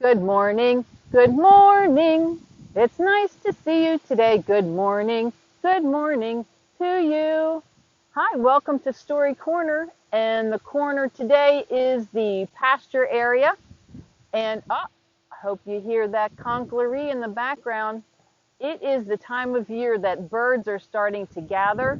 Good morning, good morning. It's nice to see you today. Good morning to you. Hi, welcome to Story Corner. And the corner today is the pasture area. And I hope you hear that conklery in the background. It is the time of year that birds are starting to gather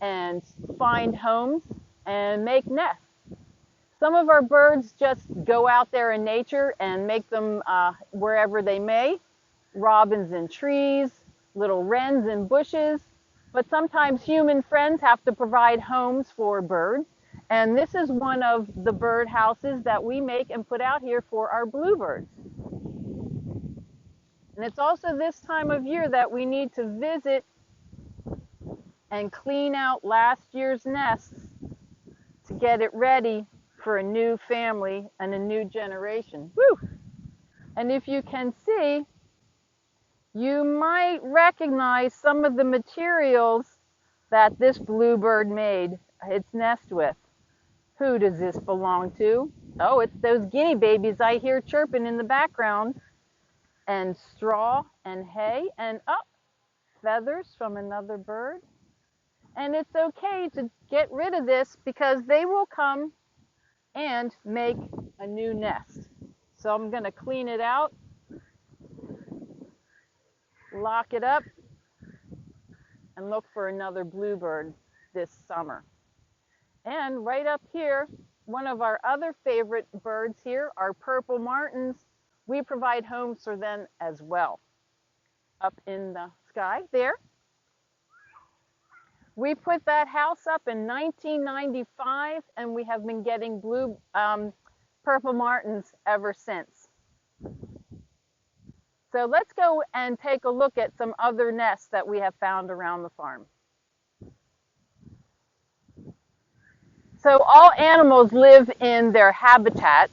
and find homes and make nests. Some of our birds just go out there in nature and make them wherever they may. Robins in trees, little wrens in bushes. But sometimes human friends have to provide homes for birds. And this is one of the bird houses that we make and put out here for our bluebirds. And it's also this time of year that we need to visit and clean out last year's nests to get it ready for a new family and a new generation. Woo! And if you can see, you might recognize some of the materials that this bluebird made its nest with. Who does this belong to? Oh, it's those guinea babies I hear chirping in the background. And straw and hay and feathers from another bird. And it's okay to get rid of this because they will come and make a new nest. So I'm going to clean it out, lock it up, and look for another bluebird this summer. And right up here, one of our other favorite birds here are purple martins. We provide homes for them as well. Up in the sky there. We put that house up in 1995, and we have been getting purple martins ever since. So let's go and take a look at some other nests that we have found around the farm. So all animals live in their habitat.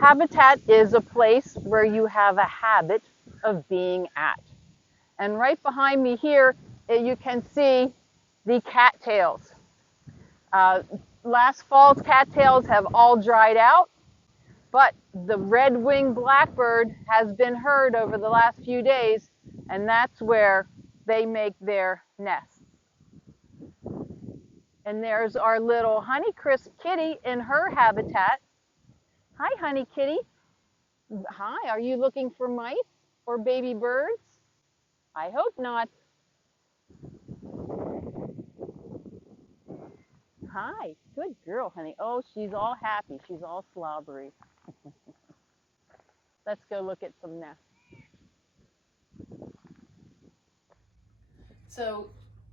Habitat is a place where you have a habit of being at. And right behind me here, you can see the cattails. Last fall's cattails have all dried out, but the red-winged blackbird has been heard over the last few days, and that's where they make their nests. And there's our little Honeycrisp kitty in her habitat. Hi, honey kitty. Hi, are you looking for mice or baby birds? I hope not. Hi, good girl, honey. Oh, she's all happy. She's all slobbery. Let's go look at some nests. So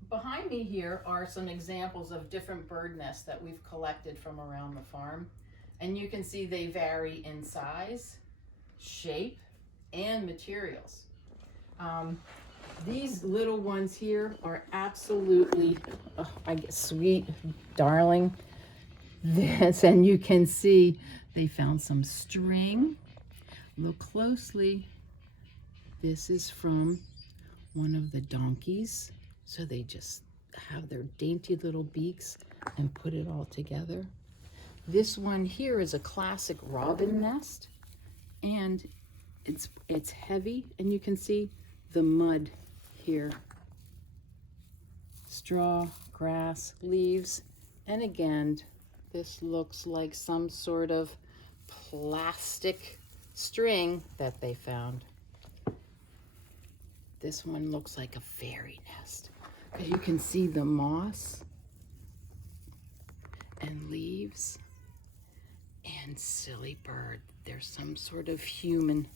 behind me here are some examples of different bird nests that we've collected from around the farm. And you can see they vary in size, shape, and materials. These little ones here are absolutely, sweet, darling. And you can see they found some string. Look closely. This is from one of the donkeys. So they just have their dainty little beaks and put it all together. This one here is a classic robin nest, and it's heavy, and you can see the mud here. Straw, grass, leaves, and again, this looks like some sort of plastic string that they found. This one looks like a fairy nest. You can see the moss and leaves and silly bird. There's some sort of human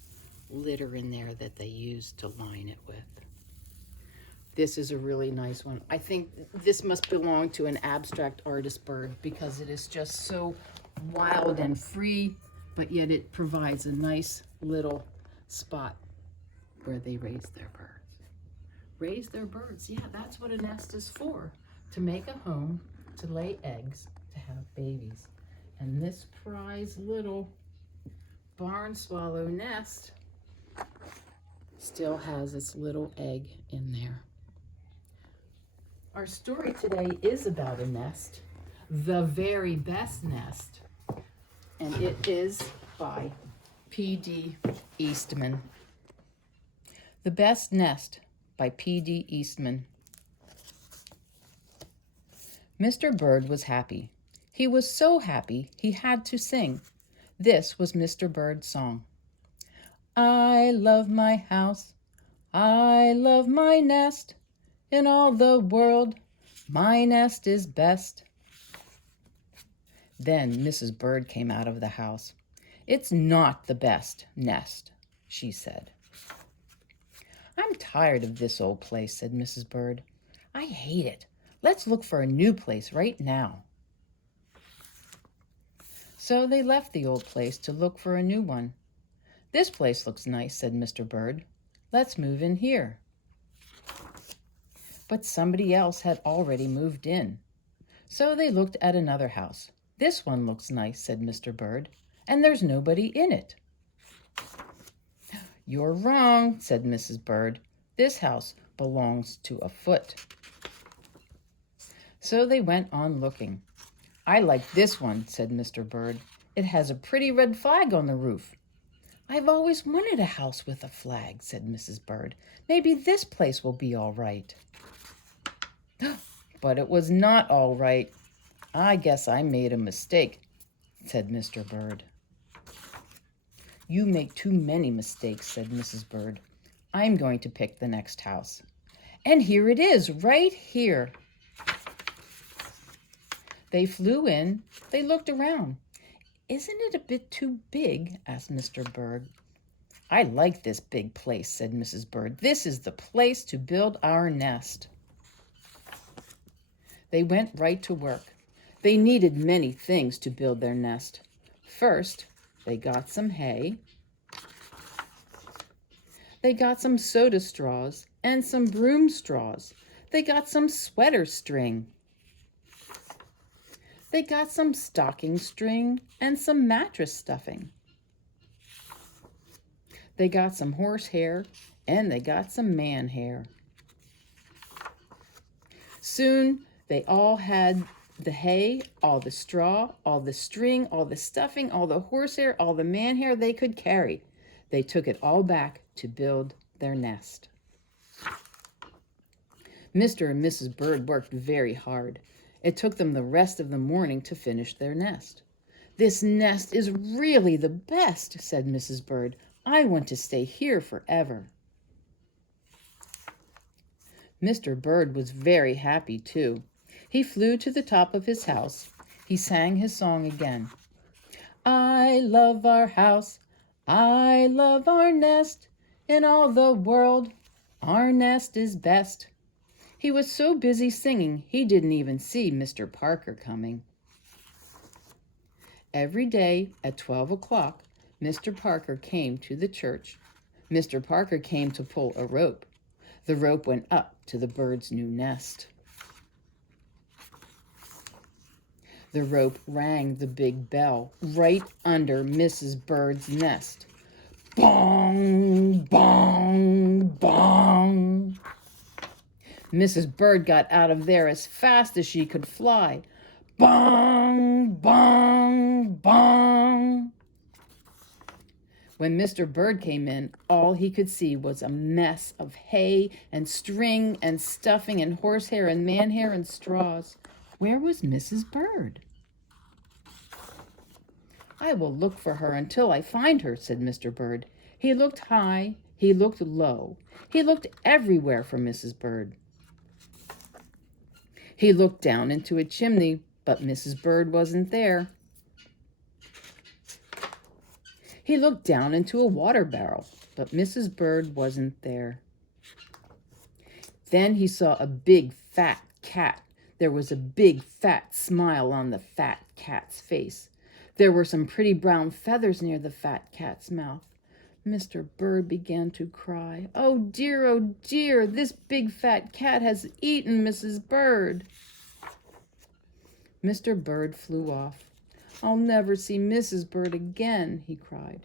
litter in there that they use to line it with. This is a really nice one. I think this must belong to an abstract artist bird because it is just so wild and free, but yet it provides a nice little spot where they raise their birds. Raise their birds, yeah, that's what a nest is for. To make a home, to lay eggs, to have babies. And this prize little barn swallow nest still has its little egg in there. Our story today is about a nest, The Very Best Nest, and it is by P.D. Eastman. The Best Nest by P.D. Eastman. Mr. Bird was happy. He was so happy he had to sing. This was Mr. Bird's song. I love my house. I love my nest. In all the world, my nest is best. Then Mrs. Bird came out of the house. It's not the best nest, she said. I'm tired of this old place, said Mrs. Bird. I hate it. Let's look for a new place right now. So they left the old place to look for a new one. This place looks nice, said Mr. Bird. Let's move in here. But somebody else had already moved in. So they looked at another house. This one looks nice, said Mr. Bird, and there's nobody in it. You're wrong, said Mrs. Bird. This house belongs to a foot. So they went on looking. I like this one, said Mr. Bird. It has a pretty red flag on the roof. I've always wanted a house with a flag, said Mrs. Bird. Maybe this place will be all right. But it was not all right. I guess I made a mistake, said Mr. Bird. You make too many mistakes, said Mrs. Bird. I'm going to pick the next house. And here it is, right here. They flew in. They looked around. Isn't it a bit too big? Asked Mr. Bird. I like this big place, said Mrs. Bird. This is the place to build our nest. They went right to work. They needed many things to build their nest. First, they got some hay. They got some soda straws and some broom straws. They got some sweater string. They got some stocking string and some mattress stuffing. They got some horsehair and they got some man hair. Soon they all had the hay, all the straw, all the string, all the stuffing, all the horsehair, all the man hair they could carry. They took it all back to build their nest. Mr. and Mrs. Bird worked very hard. It took them the rest of the morning to finish their nest. This nest is really the best, said Mrs. Bird. I want to stay here forever. Mr. Bird was very happy, too. He flew to the top of his house. He sang his song again. I love our house. I love our nest. In all the world, our nest is best. He was so busy singing, he didn't even see Mr. Parker coming. Every day at 12 o'clock, Mr. Parker came to the church. Mr. Parker came to pull a rope. The rope went up to the bird's new nest. The rope rang the big bell right under Mrs. Bird's nest. Bong, bong, bong. Mrs. Bird got out of there as fast as she could fly. Bong, bong, bong. When Mr. Bird came in, all he could see was a mess of hay and string and stuffing and horsehair and manhair and straws. Where was Mrs. Bird? I will look for her until I find her, said Mr. Bird. He looked high, he looked low, he looked everywhere for Mrs. Bird. He looked down into a chimney, but Mrs. Bird wasn't there. He looked down into a water barrel, but Mrs. Bird wasn't there. Then he saw a big fat cat. There was a big fat smile on the fat cat's face. There were some pretty brown feathers near the fat cat's mouth. Mr. Bird began to cry. Oh dear, this big fat cat has eaten Mrs. Bird. Mr. Bird flew off. I'll never see Mrs. Bird again, he cried.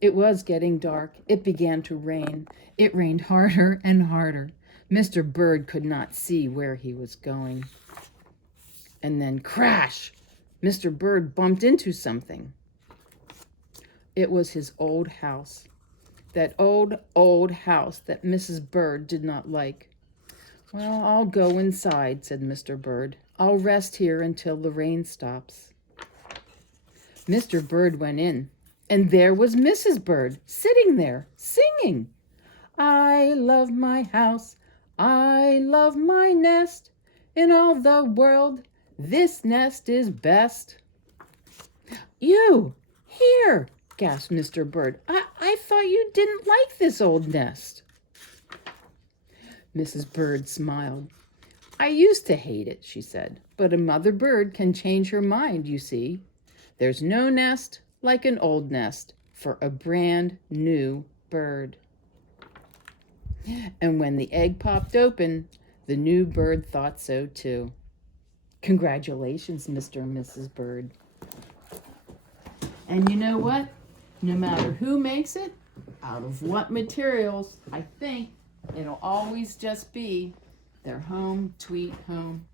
It was getting dark. It began to rain. It rained harder and harder. Mr. Bird could not see where he was going. And then crash! Mr. Bird bumped into something. It was his old house. That old house that Mrs. Bird did not like. "Well, I'll go inside," said Mr. Bird. "I'll rest here until the rain stops." Mr. Bird went in, and there was Mrs. Bird sitting there, singing. "I love my house, I love my nest. In all the world, this nest is best." "You, here!" gasped Mr. Bird. I thought you didn't like this old nest." Mrs. Bird smiled. "I used to hate it," she said, "but a mother bird can change her mind, you see. There's no nest like an old nest for a brand new bird." And when the egg popped open, the new bird thought so too. Congratulations, Mr. and Mrs. Bird. And you know what? No matter who makes it, out of what materials, I think it'll always just be their home sweet home.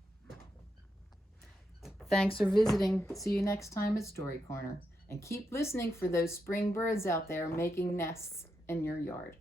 Thanks for visiting. See you next time at Story Corner. And keep listening for those spring birds out there making nests in your yard.